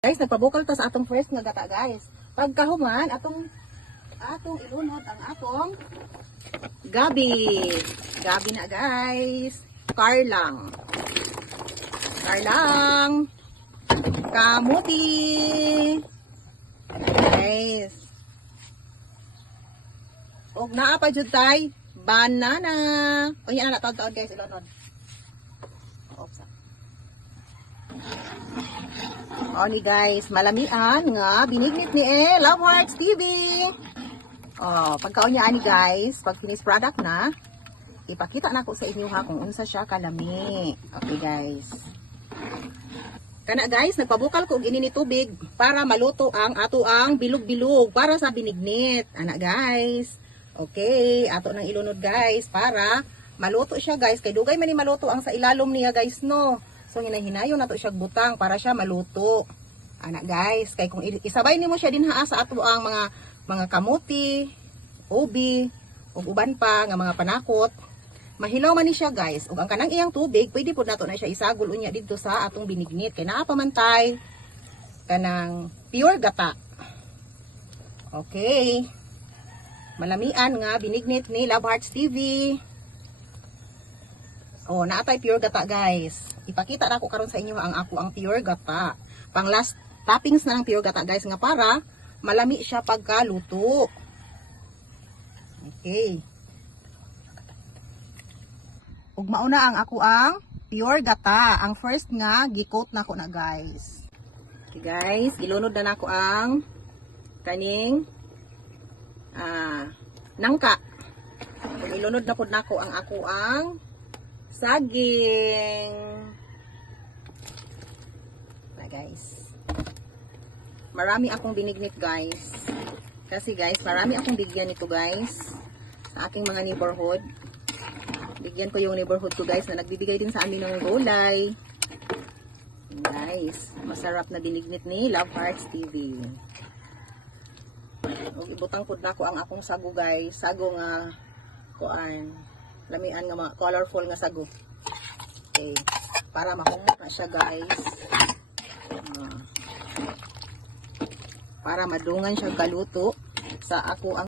Guys, nagpabukal ta sa atong first nga gata, guys. Pagkahuman, atong ilunod ang atong gabi. Gabi na, guys. Karlang. Kamuti. Guys. Og naa pa jud tay banana. O yan na taon-taon, guys, ilunod. Oops. O ni guys, malamian nga binignit ni Love Hearts TV. O, pagkaon niya ani guys, pag finished product na, ipakita na ko sa inyo ha kung unsa siya kalami. Okay guys. Kana guys, nagpabukal ko og ini ni tubig para maluto ang ato ang bilog-bilog para sa binignit. Ana guys. Okay, ato nang ilunod guys para maluto siya guys. Kay dugay man ni maluto ang sa ilalom niya guys no. So hinahinayon nato siya butang para siya maluto. Ana guys, kay kung isabay nimo siya dinha sa ato ang mga kamuti, ubi, ug uban pa nga mga panakot, mahilaw man ni siya guys. Ug ang kanang iyang tubig, pwede pud nato na siya isagol unya didto sa atong binignit kay naa pa man tay kanang pure gata. Okay. Malamian nga binignit ni Love Hearts TV. Oh, naatay pure gata guys. Ipakita na ko karon sa inyo ang pure gata. Pang last toppings na ng pure gata guys nga para malami siya pagkaluto. Okay. Ug mauna ang ang pure gata. Ang first nga gi-coat na ko na guys. Okay guys, ilunod na nako ang kaning nangka. Ug ilunod na pud nako ang ang saging. Na guys. Marami akong binignit guys. Kasi guys, marami akong bigyan nito guys. Sa aking mga neighborhood. Bigyan ko yung neighborhood ko guys na nagbibigay din sa amin ng gulay. Guys, masarap na binignit ni Love Hearts TV. Ibutang pud nako ang akong sago guys. Sago nga kuan. Lamian nga mga colorful nga sago. Okay. Para mahumok na siya guys. Para madungan siya galuto sa ako ang